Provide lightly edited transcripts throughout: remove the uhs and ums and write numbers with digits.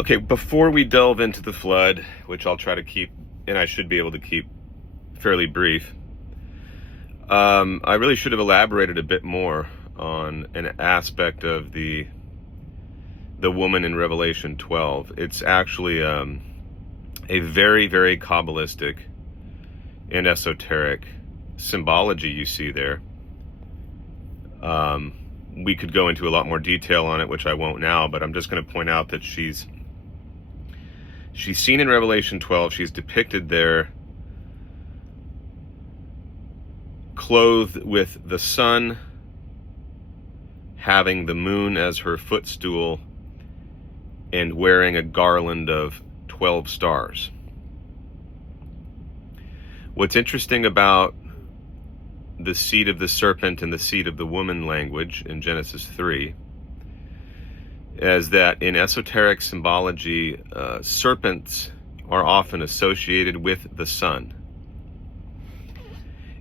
Okay, before we delve into the flood, which I'll try to keep, and I should be able to keep fairly brief, I really should have elaborated a bit more on an aspect of the woman in Revelation 12. It's actually a very, very Kabbalistic and esoteric symbology you see there. We could go into a lot more detail on it, which I won't now, but I'm just going to point out that she's seen in Revelation 12. She's depicted there clothed with the sun, having the moon as her footstool, and wearing a garland of 12 stars. What's interesting about the seed of the serpent and the seed of the woman language in Genesis 3 is that in esoteric symbology, serpents are often associated with the sun.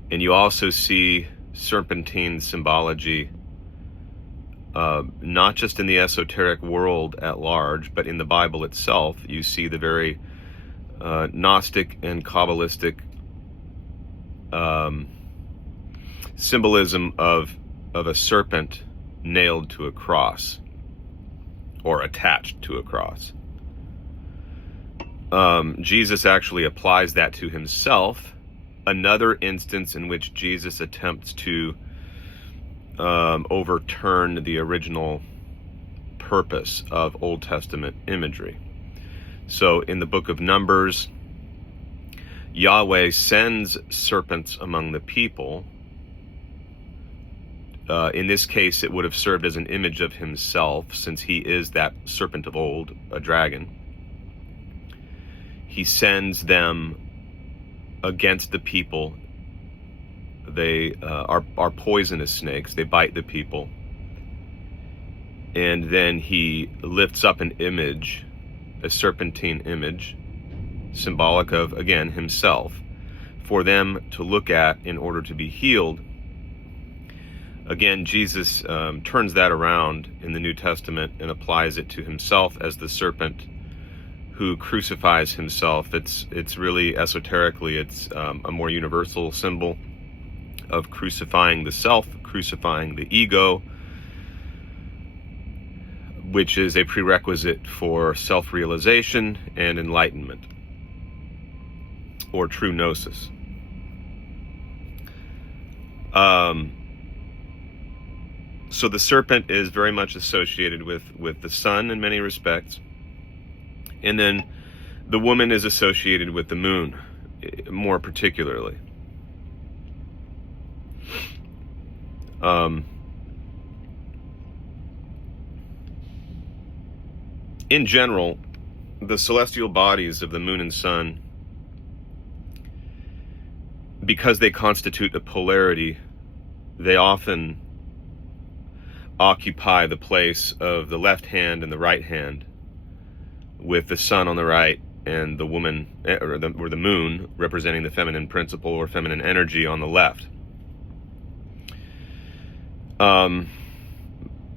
And you also see serpentine symbology not just in the esoteric world at large, but in the Bible itself. You see the very Gnostic and Kabbalistic symbolism of a serpent nailed to a cross or attached to a cross. Jesus actually applies that to himself. Another instance in which Jesus attempts to overturn the original purpose of Old Testament imagery. So in the book of Numbers, Yahweh sends serpents among the people. In this case, it would have served as an image of himself, since he is that serpent of old, a dragon. He sends them against the people. They are poisonous snakes. They bite the people. And then he lifts up an image, a serpentine image, symbolic of, again, himself, for them to look at in order to be healed. Again, Jesus turns that around in the New Testament and applies it to himself as the serpent who crucifies himself. It's really esoterically, it's a more universal symbol of crucifying the self, crucifying the ego, which is a prerequisite for self-realization and enlightenment, or true gnosis. So the serpent is very much associated with the sun in many respects. And then the woman is associated with the moon, more particularly. In general, the celestial bodies of the moon and sun, because they constitute a polarity, they often occupy the place of the left hand and the right hand, with the sun on the right and the woman, or the moon, representing the feminine principle or feminine energy, on the left.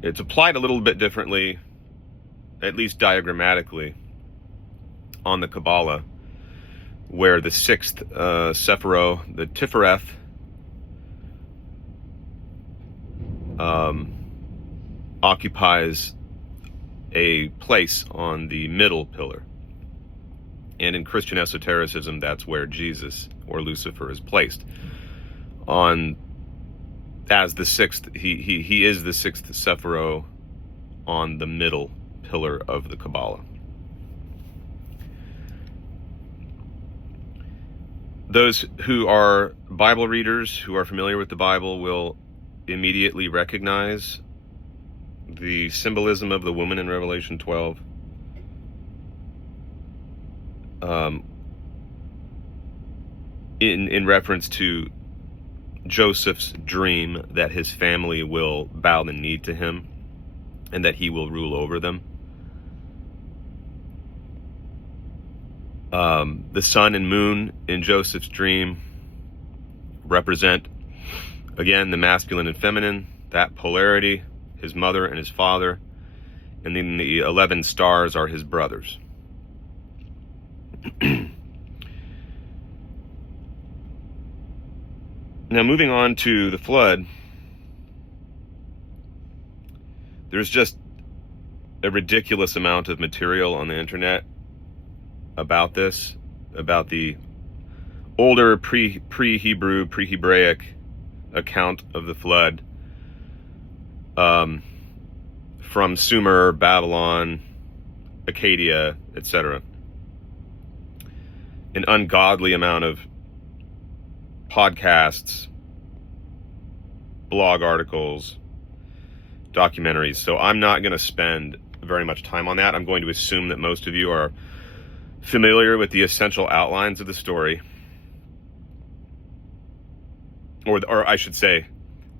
It's applied a little bit differently, at least diagrammatically, on the Kabbalah, where the sixth Sephiro, the Tifereth, occupies a place on the middle pillar. And in Christian esotericism, that's where Jesus, or Lucifer, is placed. As the sixth, he is the sixth Sephiro on the middle pillar of the Kabbalah. Those who are Bible readers, who are familiar with the Bible, will immediately recognize the symbolism of the woman in Revelation 12. In reference to Joseph's dream that his family will bow the knee to him and that he will rule over them. The sun and moon in Joseph's dream represent, again, the masculine and feminine, that polarity, his mother and his father, and then the 11 stars are his brothers. Now, moving on to the flood, there's just a ridiculous amount of material on the internet about this, about the older pre-Hebrew, pre-Hebraic account of the flood, from Sumer, Babylon, Acadia, etc. An ungodly amount of podcasts, blog articles, documentaries. So I'm not going to spend very much time on that. I'm going to assume that most of you are familiar with the essential outlines of the story, or I should say,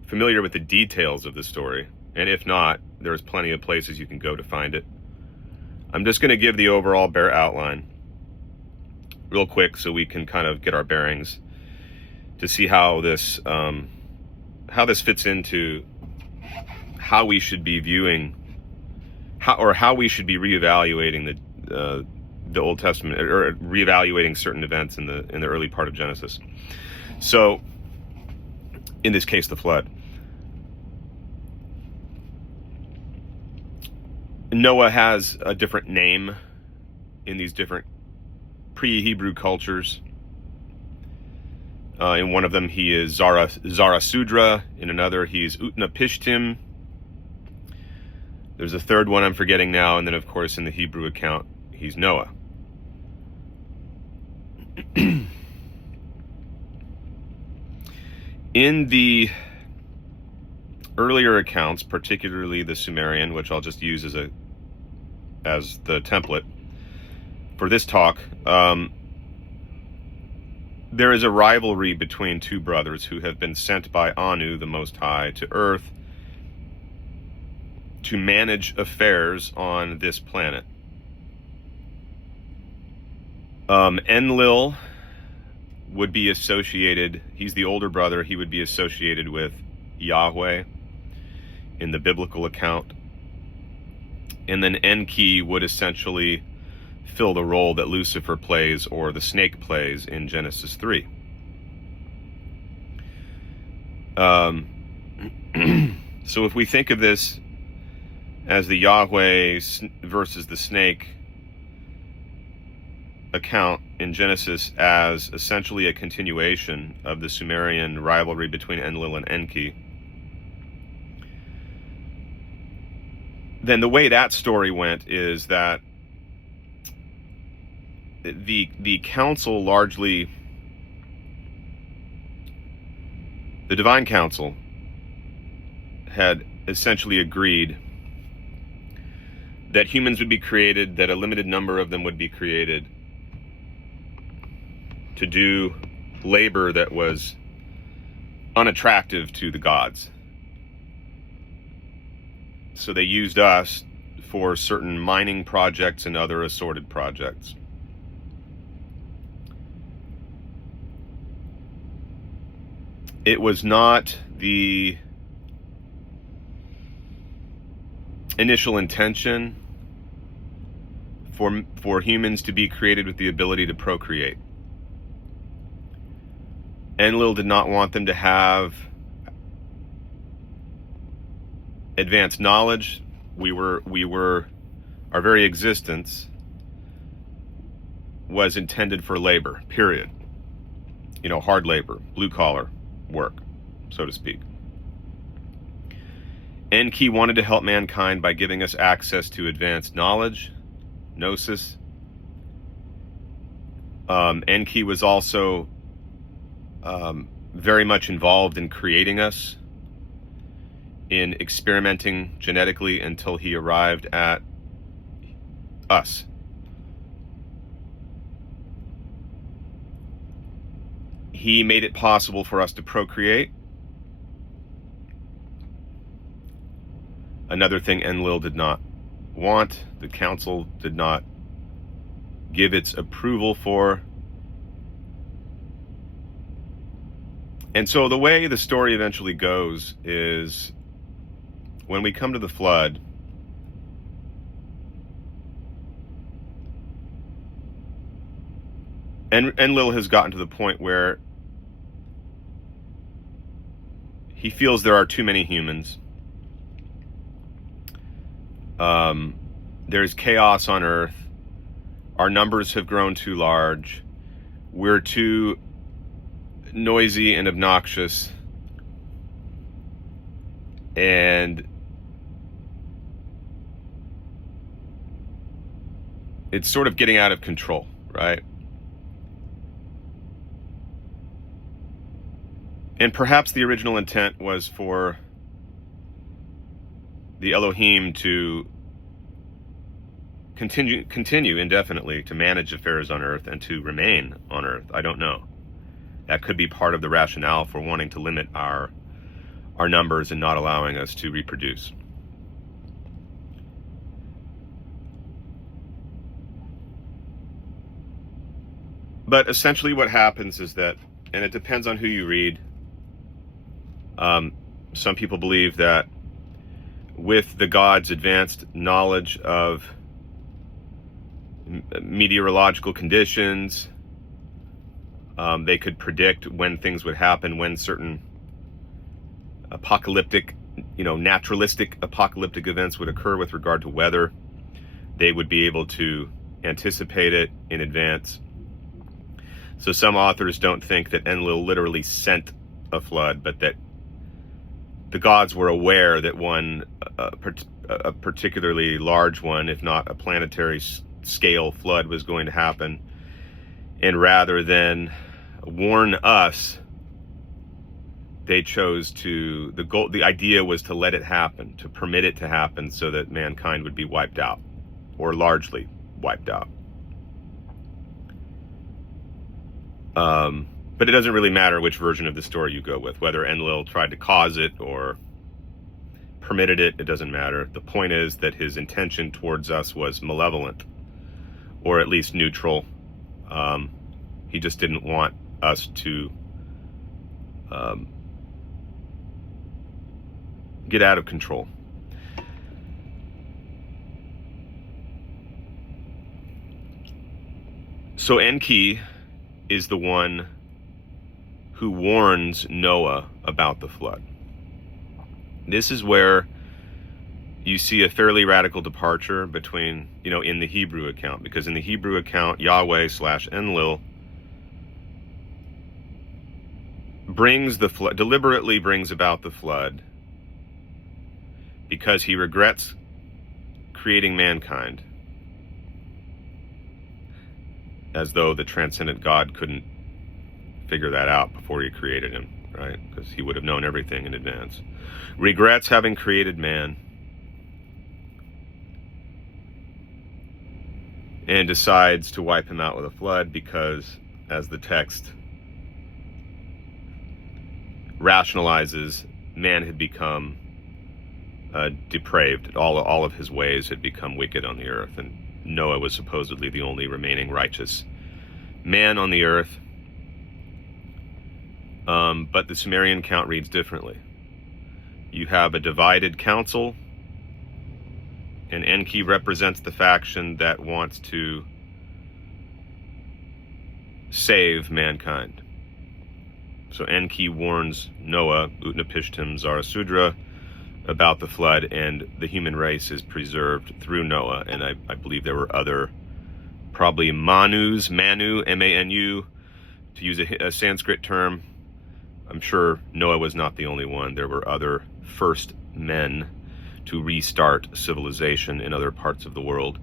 familiar with the details of the story. And if not, there's plenty of places you can go to find it. I'm just going to give the overall bare outline real quick so we can kind of get our bearings to see how this fits into how we should be viewing, how we should be reevaluating the Old Testament, or reevaluating certain events in the early part of Genesis. So, in this case, the flood. Noah has a different name in these different pre-Hebrew cultures. In one of them, he is Zarasudra. In another, he's Utnapishtim. There's a third one I'm forgetting now. And then, of course, in the Hebrew account, he's Noah. In the earlier accounts, particularly the Sumerian, which I'll just use as the template for this talk, there is a rivalry between two brothers who have been sent by Anu, the Most High, to Earth to manage affairs on this planet. Enlil would be associated, he's the older brother, he would be associated with Yahweh in the biblical account. And then Enki would essentially fill the role that Lucifer plays, or the snake plays, in Genesis 3. So if we think of this as the Yahweh versus the snake account in Genesis as essentially a continuation of the Sumerian rivalry between Enlil and Enki, then the way that story went is that the council largely, the divine council, had essentially agreed that humans would be created, that a limited number of them would be created to do labor that was unattractive to the gods. So they used us for certain mining projects and other assorted projects. It was not the initial intention for humans to be created with the ability to procreate. Enlil did not want them to have advanced knowledge. Our very existence was intended for labor, period. Hard labor, blue collar work, so to speak. Enki wanted to help mankind by giving us access to advanced knowledge, gnosis. Enki was also very much involved in creating us, in experimenting genetically until he arrived at us. He made it possible for us to procreate. Another thing Enlil did not want, the council did not give its approval for. And so the way the story eventually goes is, when we come to the flood, And Enlil has gotten to the point where he feels there are too many humans. There's chaos on Earth. Our numbers have grown too large. We're too noisy and obnoxious. And it's sort of getting out of control, right? And perhaps the original intent was for the Elohim to continue indefinitely to manage affairs on Earth and to remain on Earth. I don't know. That could be part of the rationale for wanting to limit our numbers and not allowing us to reproduce. But essentially what happens is that, and it depends on who you read, some people believe that with the gods' advanced knowledge of meteorological conditions, they could predict when things would happen, when certain apocalyptic, naturalistic apocalyptic events would occur with regard to weather. They would be able to anticipate it in advance. So some authors don't think that Enlil literally sent a flood, but that the gods were aware that a particularly large one, if not a planetary scale flood, was going to happen. And rather than warn us, they chose to, the idea was to let it happen, to permit it to happen so that mankind would be wiped out, or largely wiped out. But it doesn't really matter which version of the story you go with, whether Enlil tried to cause it or permitted it, it doesn't matter. The point is that his intention towards us was malevolent, or at least neutral. He just didn't want us to get out of control. So Enki is the one who warns Noah about the flood. This is where you see a fairly radical departure between, in the Hebrew account, because in the Hebrew account, Yahweh / Enlil brings the flood, deliberately brings about the flood, because he regrets creating mankind, as though the transcendent God couldn't figure that out before he created him, right? Because he would have known everything in advance. Regrets having created man, and decides to wipe him out with a flood because, as the text rationalizes, man had become depraved. All of his ways had become wicked on the earth, and Noah was supposedly the only remaining righteous man on the earth. But the Sumerian account reads differently. You have a divided council, and Enki represents the faction that wants to save mankind. So Enki warns Noah, Utnapishtim Zarathustra, about the flood, and the human race is preserved through Noah. And I believe there were other, probably Manu, M-A-N-U, to use a Sanskrit term. I'm sure Noah was not the only one. There were other first men to restart civilization in other parts of the world.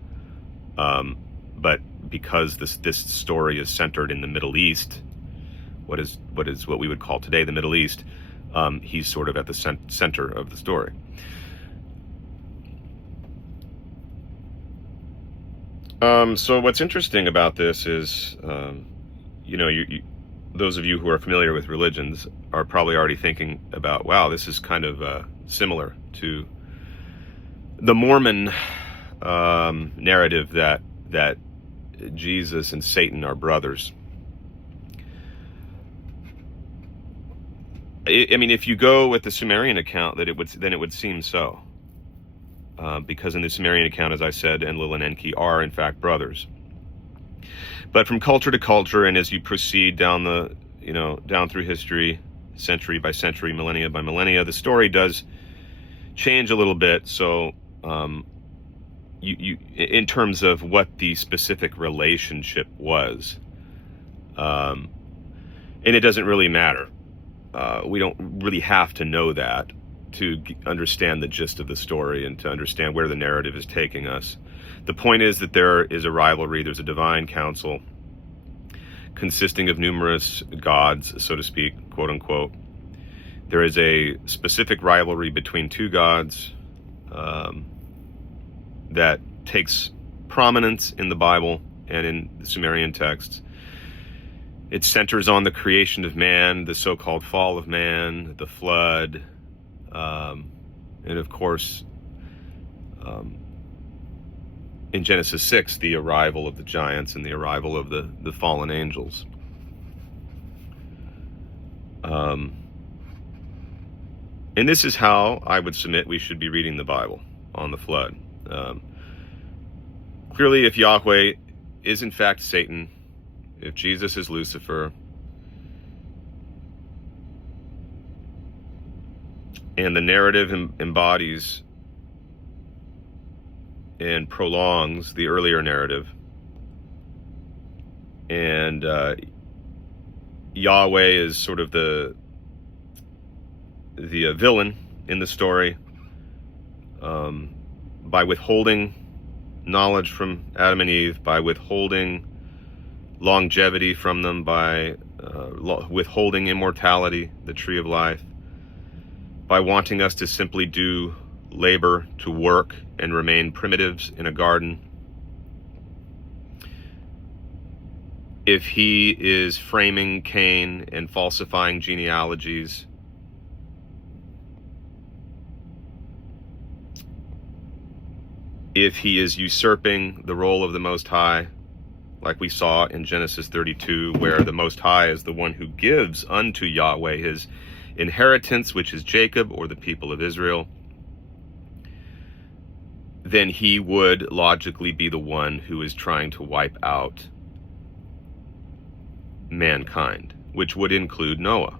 But because this story is centered in the Middle East, what we would call today the Middle East, he's sort of at the center of the story. So what's interesting about this is, those of you who are familiar with religions are probably already thinking about, wow, this is kind of similar to the Mormon narrative that Jesus and Satan are brothers. I mean, if you go with the Sumerian account, then it would seem so, because in the Sumerian account, as I said, Enlil and Enki are in fact brothers. But from culture to culture, and as you proceed down down through history, century by century, millennia by millennia, the story does change a little bit. So, you in terms of what the specific relationship was, and it doesn't really matter. We don't really have to know that to understand the gist of the story and to understand where the narrative is taking us. The point is that there is a rivalry, there's a divine council consisting of numerous gods, so to speak, quote unquote. There is a specific rivalry between two gods that takes prominence in the Bible and in the Sumerian texts. It centers on the creation of man, the so-called fall of man, the flood, and of course, in Genesis 6, the arrival of the giants and the arrival of the fallen angels. And this is how I would submit we should be reading the Bible on the flood. Clearly, if Yahweh is in fact Satan, if Jesus is Lucifer, and the narrative embodies and prolongs the earlier narrative, and Yahweh is sort of the villain in the story, by withholding knowledge from Adam and Eve, by withholding longevity from them, by withholding immortality, the tree of life, by wanting us to simply do labor, to work and remain primitives in a garden. If he is framing Cain and falsifying genealogies, if he is usurping the role of the Most High, like we saw in Genesis 32, where the Most High is the one who gives unto Yahweh his inheritance, which is Jacob, or the people of Israel, then he would logically be the one who is trying to wipe out mankind, which would include Noah.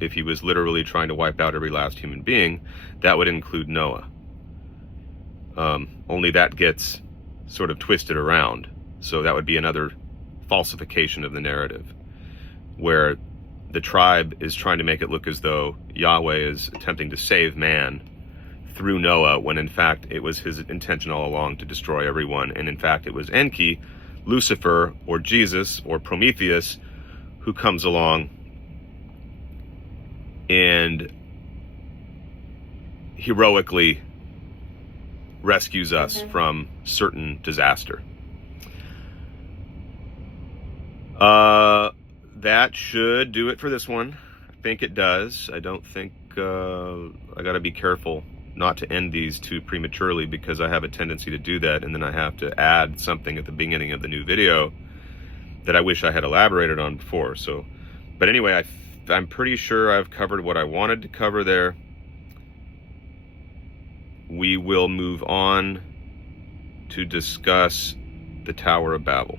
If he was literally trying to wipe out every last human being, that would include Noah. Only that gets sort of twisted around. So that would be another falsification of the narrative, where the tribe is trying to make it look as though Yahweh is attempting to save man through Noah, when in fact it was his intention all along to destroy everyone. And in fact it was Enki, Lucifer, or Jesus, or Prometheus, who comes along and heroically rescues us from certain disaster. That should do it for this one. I think it does. I don't think, I gotta be careful not to end these too prematurely, because I have a tendency to do that, and then I have to add something at the beginning of the new video that I wish I had elaborated on before. So, but anyway, I'm pretty sure I've covered what I wanted to cover there. We will move on to discuss the Tower of Babel.